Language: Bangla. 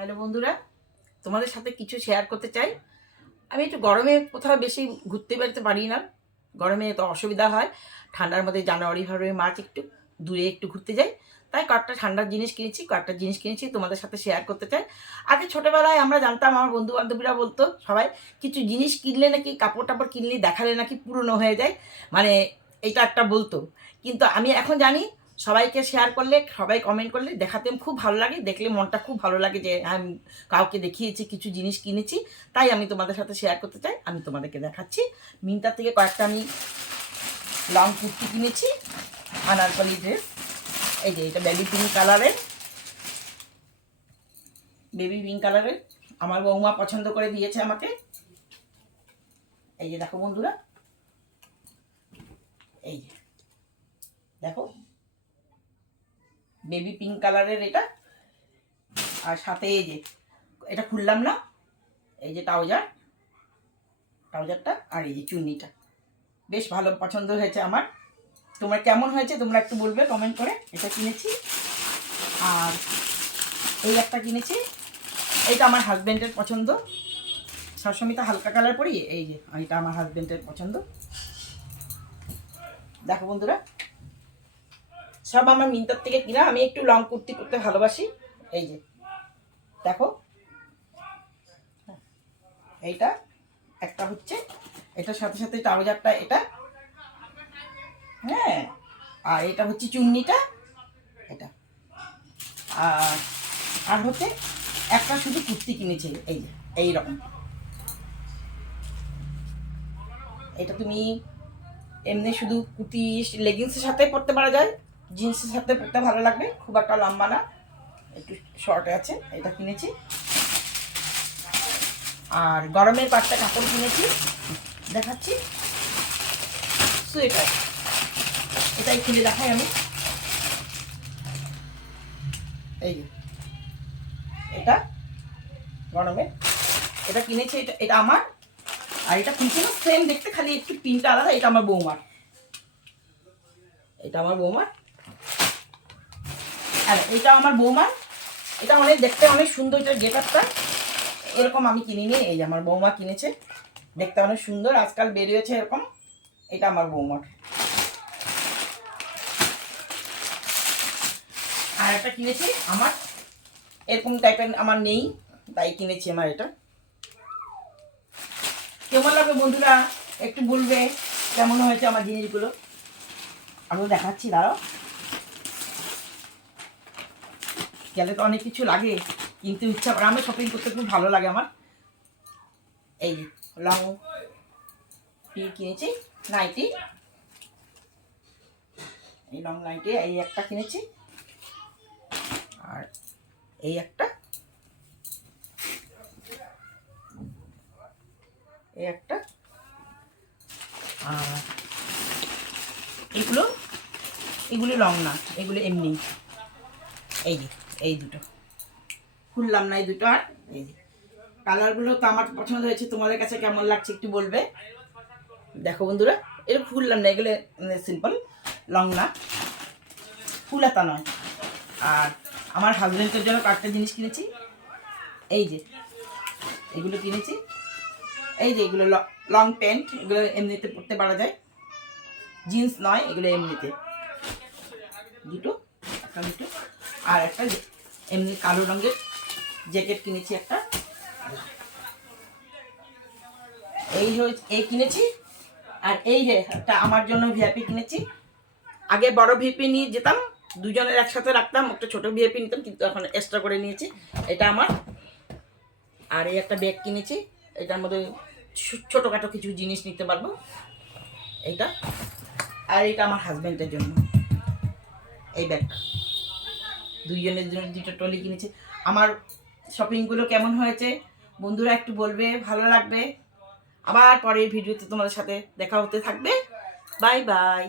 হ্যালো বন্ধুরা, তোমাদের সাথে কিছু শেয়ার করতে চাই। আমি একটু গরমে কোথাও বেশি ঘুরতে বেরোতে পারি না, গরমে তো অসুবিধা হয়। ঠান্ডার মধ্যে জানুয়ারি ফেব্রুয়ারি মার্চ একটু দূরে একটু ঘুরতে যাই, তাই কয়েকটা ঠান্ডার জিনিস কিনেছি তোমাদের সাথে শেয়ার করতে চাই। আগে ছোটোবেলায় আমরা জানতাম, আমার বন্ধু বান্ধবীরা বলতো সবাই, কিছু জিনিস কিনলে নাকি কাপড় টাপড় কিনলে দেখালে নাকি পুরনো হয়ে যায়, মানে এটা একটা বলতো। কিন্তু আমি এখন জানি সবাইকে শেয়ার করলে, সবাই কমেন্ট করলে দেখাতে খুব ভালো লাগে, দেখলে মনটা খুব ভালো লাগে যে আমি কাউকে দেখিয়েছি, কিছু জিনিস কিনেছি। তাই আমি তোমাদের সাথে শেয়ার করতে চাই, আমি তোমাদেরকে দেখাচ্ছি। মিন্ত্রা থেকে কয়েকটা আমি লং কুর্তি কিনেছি, আনারকলি ড্রেস। এই যে এটা বেবি পিঙ্ক কালারের আমার বৌমা পছন্দ করে দিয়েছে আমাকে। এই যে দেখো বন্ধুরা, এই যে দেখো বেবি পিঙ্ক কালারের এটা, আর সাথে এই যে এটা খুললাম না, এই যে ট্রাউজারটা আর এই যে চুন্নিটা বেশ ভালো পছন্দ হয়েছে আমার। তোমার কেমন হয়েছে তোমরা একটু বলবে কমেন্ট করে। এটা কিনেছি। আর এই একটা কিনেছি, এইটা আমার হাজব্যান্ডের পছন্দ। সবসময় তো হালকা কালার পরি, এই যে এটা আমার হাজব্যান্ডের পছন্দ। দেখো বন্ধুরা, সব আমার মিন্ত্রার থেকে কিনা। আমি একটু লং কুর্তি পরতে ভালোবাসি। এই যে দেখো, এইটা একটা হচ্ছে, এটার সাথে সাথে ট্রাউজারটা এটা, হ্যাঁ, আর এটা হচ্ছে চুন্নিটা এটা। আর হচ্ছে একটা শুধু কুর্তি কিনেছে, এই যে এইরকম। এটা তুমি এমনি শুধু কুর্তি লেগিংসের সাথে পরতে পারা যায়, জিন্সের সাথে পরতে ভালো লাগবে, খুব একটা লম্বা না, একটু শর্টে আছে। এটা কিনেছি। আর গরমের কয়েকটা কাপড় কিনেছি, দেখাচ্ছি। সোয়েটার, এটাই খুলে দেখাই আমি। এই যে এটা গরমের, এটা কিনেছি। এটা আমার। আর এটা পিছনে সেম দেখতে, খালি একটু পিনটা আলাদা। এটা আমার বৌমার, এটা আমার বৌমার। আর এটা আমার বৌমার। এটা অনেক দেখতে অনেক সুন্দর, এটা গেটারটা এরকম আমি কিনিনি, এই যে আমার বৌমা কিনেছে। দেখতে অনেক সুন্দর, আজকাল বেরিয়েছে এরকম। এটা আমার বৌমার। আর একটা কিনেছি আমার, এরকম টাইপের আমার নেই, তাই কিনেছি আমার এটা। কেমন লাগবে বন্ধুরা একটু বলবে, কেমন হয়েছে আমার জিনিসগুলো। আরও দেখাচ্ছি, দাঁড়াও। গেলে তো অনেক কিছু লাগে, কিন্তু ইচ্ছা করে, আমি শপিং করতে খুব ভালো লাগে আমার। এই লং কিনেছি, নাইটি, এই লং নাইটি এই একটা কিনেছি। আর এই একটা, এই একটা। আর এগুলো লং না, এগুলো এমনি। এই যে এই দুটো খুললাম না, এই দুটো। আর এই যে কালারগুলো তো আমার পছন্দ হয়েছে, তোমাদের কাছে কেমন লাগছে একটু বলবে। দেখো বন্ধুরা, এগুলো খুললাম না, এগুলো সিম্পল, লং না, ফুলাতা নয়। আর আমার হাজব্যান্ডের জন্য কয়েকটা জিনিস কিনেছি। এই যে এগুলো কিনেছি, এই যে এগুলো লং প্যান্ট, এগুলো এমনিতে পরতে পারা যায়, জিন্স নয়, এগুলো এমনিতে। দুটো, একটা দুটো। আর একটা এমনি কালো রঙের জ্যাকেট কিনেছি একটা, এই কিনেছি। আর এই যে একটা আমার জন্য ভিআইপি কিনেছি। আগে বড় ভিআইপি নিয়ে যেতাম, দুজনের একসাথে রাখতাম, একটা ছোট ভিআইপি নিতাম, কিন্তু এখন এক্সট্রা করে নিয়েছি। এটা আমার। আর এই একটা ব্যাগ কিনেছি, এটার মধ্যে ছোটোখাটো কিছু জিনিস নিতে পারবো, এইটা। আর এটা আমার হাজব্যান্ডের জন্য, এই ব্যাগটা। দুইজনের জন্য দুটো ট্রলি কিনেছি। আমার শপিংগুলো কেমন হয়েছে বন্ধুরা একটু বলবে, ভালো লাগবে। আবার পরের ভিডিওতে তোমাদের সাথে দেখা হতে থাকবে। Bye bye.